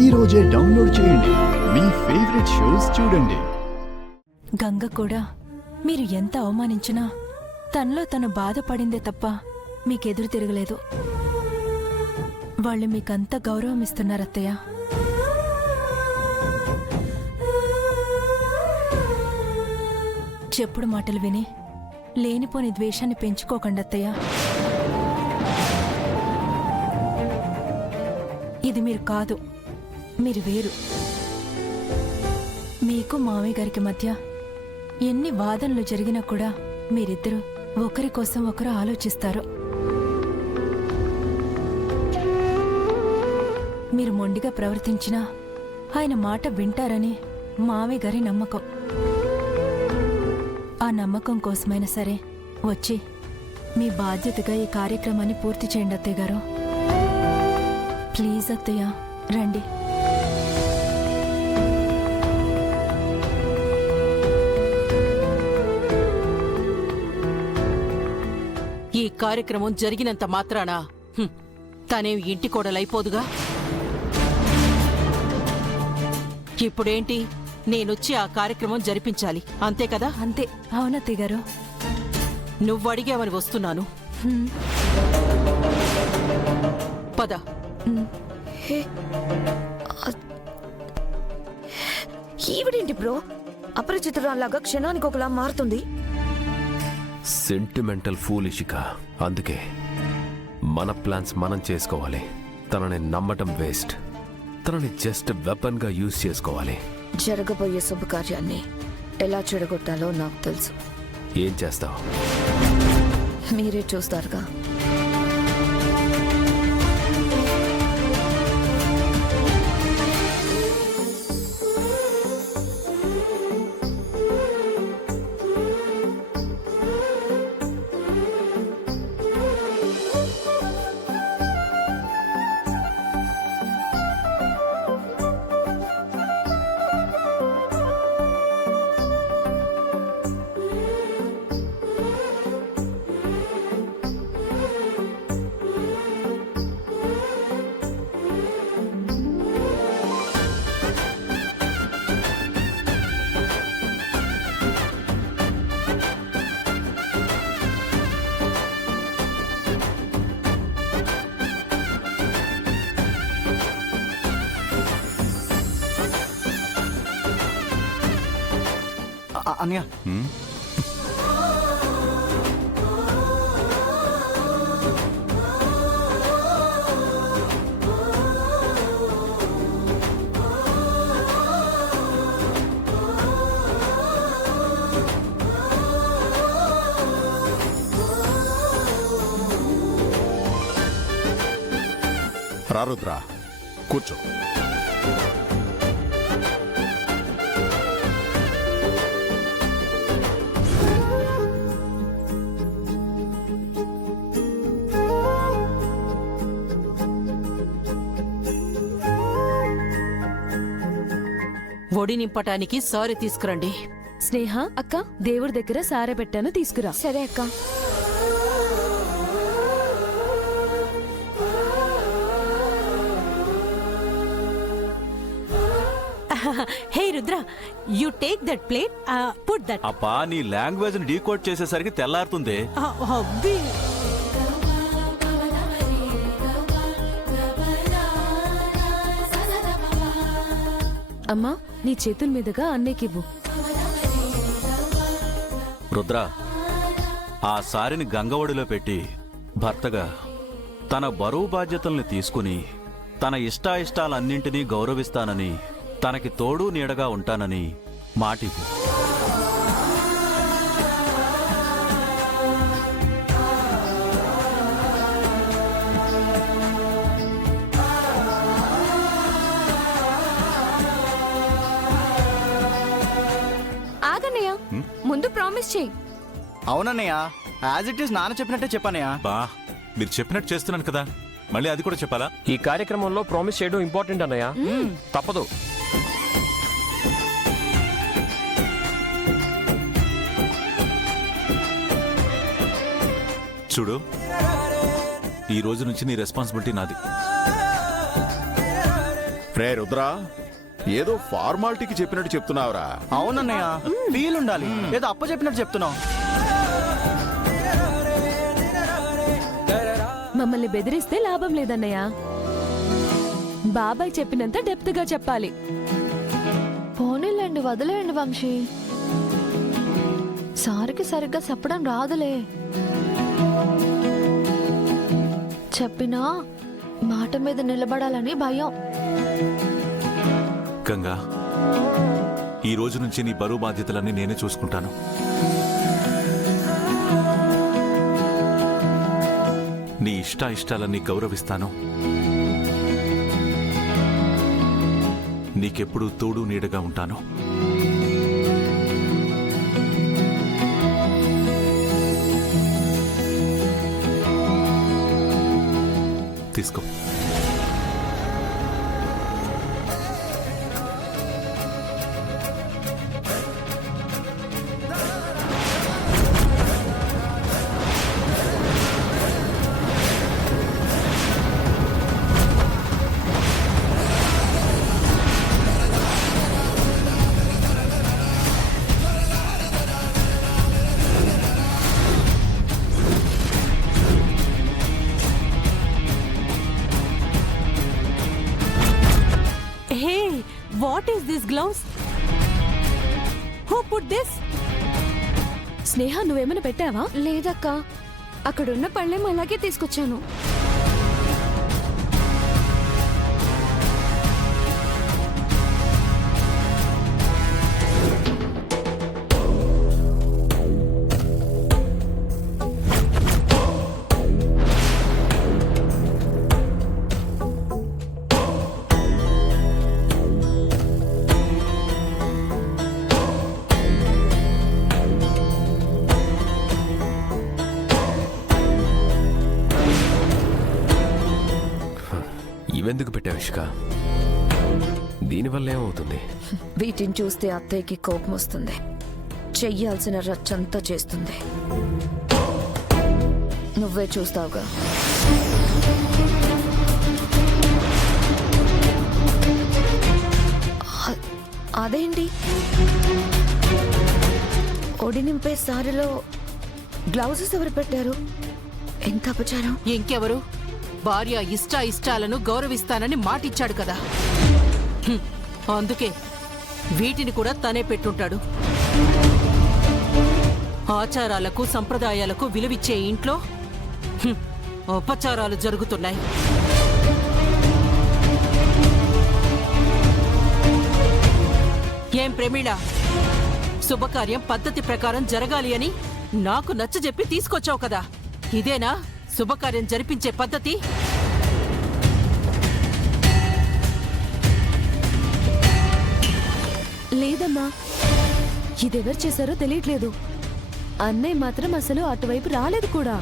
ఈ రోజే డౌన్లోడ్ చేయండి. మీ ఫేవరెట్ షోస్ చూడండి. గంగ కూడా మీరు ఎంత అవమానించినా తనలో తను బాధపడిందే తప్ప మీకెదురు తిరగలేదు. వాళ్ళు మీకంత గౌరవం ఇస్తున్నారు అత్తయ్య. చెప్పుడు మాటలు విని లేనిపోని ద్వేషాన్ని పెంచుకోకండి అత్తయ్య. ఇది మీరు కాదు, మీరు వేరు. మీకు మామయ్య గారికి మధ్య ఎన్ని వాదనలు జరిగినా కూడా మీరిద్దరూ ఒకరి కోసం ఒకరు ఆలోచిస్తారు. మీరు మొండిగా ప్రవర్తించినా ఆయన మాట వింటారని మామయ్య గారి నమ్మకం. ఆ నమ్మకం కోసమైనా సరే వచ్చి మీ బాధ్యతగా ఈ కార్యక్రమాన్ని పూర్తి చేయండి అత్తయ్య గారు. ప్లీజ్ అత్తయ్య, రండి. ఈ కార్యక్రమం జరిగినంత మాత్రాన తనేం ఇంటి కోడలైపోదుగా. ఇప్పుడేంటి, నేనొచ్చి ఆ కార్యక్రమం జరిపించాలి, అంతే కదా? అంతే. అవునత్తయ్య గారు. నువ్వడిగావని వస్తున్నాను. పద. ఈవిడేంటి బ్రో అపరిచితురాల్లాగా క్షణానికి ఒకలా మారుతుంది? సెంటిమెంటల్ ఫూలిషిక. అందుకే మన ప్లాన్స్ మనం చేసుకోవాలి. తనని నమ్మటం వేస్ట్. తనని జస్ట్ వెపన్ గా యూజ్ చేసుకోవాలి. జరగబోయే శుభకార్యాన్ని ఎలా చెడగొట్టాలో నాకు తెలుసు. ఏం చేస్తావు? మీరే చూస్తారుగా. అన్నయ్య, రారుద్రా, కూర్చో. ఒడి నింపటానికి సారీ తీసుకురండి. స్నేహ అక్క, దేవుడి దగ్గర సారె పెట్టాను, తీసుకురా. సరే అక్క. Hey Rudra, you take that plate, put that. అబ్బా, నీ లాంగ్వేజ్ ని డీకోడ్ చేసేసరికి తెల్లారుతుంది. అమ్మా, నీ చేతుల మీదుగా అన్నయ్యకివ్వు. రుద్ర, ఆ సారిని గంగవడిలో పెట్టి భర్తగా తన బరువు బాధ్యతల్ని తీసుకుని తన ఇష్టాయిష్టాలన్నింటినీ గౌరవిస్తానని, తనకి తోడు నీడగా ఉంటానని మాటివ్వు. ఆగన్నయ్య, ముందు ప్రామిస్ చేయి. అవునన్నయ్య, యాజ్ ఇట్ ఈస్ నాన్న చెప్పినట్టే చెప్పన్నయ్య. బా, మీరు చెప్పినట్టు చేస్తున్నాను కదా, మళ్ళీ అది కూడా చెప్పాలా? ఈ కార్యక్రమంలో ప్రామిస్ చేయడం ఇంపార్టెంట్ అన్నయ్య. తప్పదు. చూడు, ఈ రోజు నుంచి నీ రెస్పాన్సిబిలిటీ నాది. రే రుద్రా ఏదో ఫార్మాలిటీకి చెప్పినట్టు చెప్తున్నావురా. అవునన్నయ్య, ఫీల్ ఉండాలి. ఏదో అప్ప చెప్పినట్టు చెప్తున్నావు. మమ్మల్ని బెదిరిస్తే లాభం లేదన్నయ్య. బాబాయ్ చెప్పినంత డెప్త్ గా చెప్పాలి. పోనీలేండి, వదిలేయండి వంశీ. సారికి సరిగ్గా చెప్పడం రాదులే. చెప్పినా మాట మీద నిలబడాలని భయం. గంగా, ఈ రోజు నుంచి నీ బరువు బాధ్యతలన్నీ నేనే చూసుకుంటాను. నీ ఇష్టాలన్నీ గౌరవిస్తాను. నీకెప్పుడు తోడు నీడగా ఉంటాను. తీసుకో. Hey, what is this gloves? Who put this? Sneha, నువ్వేమైనా పెట్టావా? లేదక్క, అక్కడున్న పళ్ళేం అలాగే తీసుకొచ్చాను. ఇవెందుకు పెట్టావు ఇష్క? దీనివల్ల ఏమవుతుంది? వీటిని చూస్తే అత్తయ్యకి కోపం వస్తుంది. చెయ్యాల్సిన రచ్చంతా చేస్తుంది. నువ్వే చూస్తావుగా. అదేంటి ఒడి నింపే సారిలో గ్లౌజెస్ ఎవరు పెట్టారు? ఎంత అపచారం. ఇంకెవరు? భార్య ఇష్టాలను గౌరవిస్తానని మాటిచ్చాడు కదా. అందుకే వీటిని కూడా తనే పెట్టుంటాడు. ఆచారాలకు సంప్రదాయాలకు విలువిచ్చే ఇంట్లో ఉపచారాలు జరుగుతున్నాయి. ఏం ప్రమీళ, శుభకార్యం పద్ధతి ప్రకారం జరగాలి అని నాకు నచ్చజెప్పి తీసుకొచ్చావు కదా. ఇదేనా శుభకార్యం జరిపించే పద్ధతి? లేదమ్మా, ఇదెవరు చేశారో తెలియట్లేదు. అన్నయ్య మాత్రం అసలు అటువైపు రాలేదు కూడా.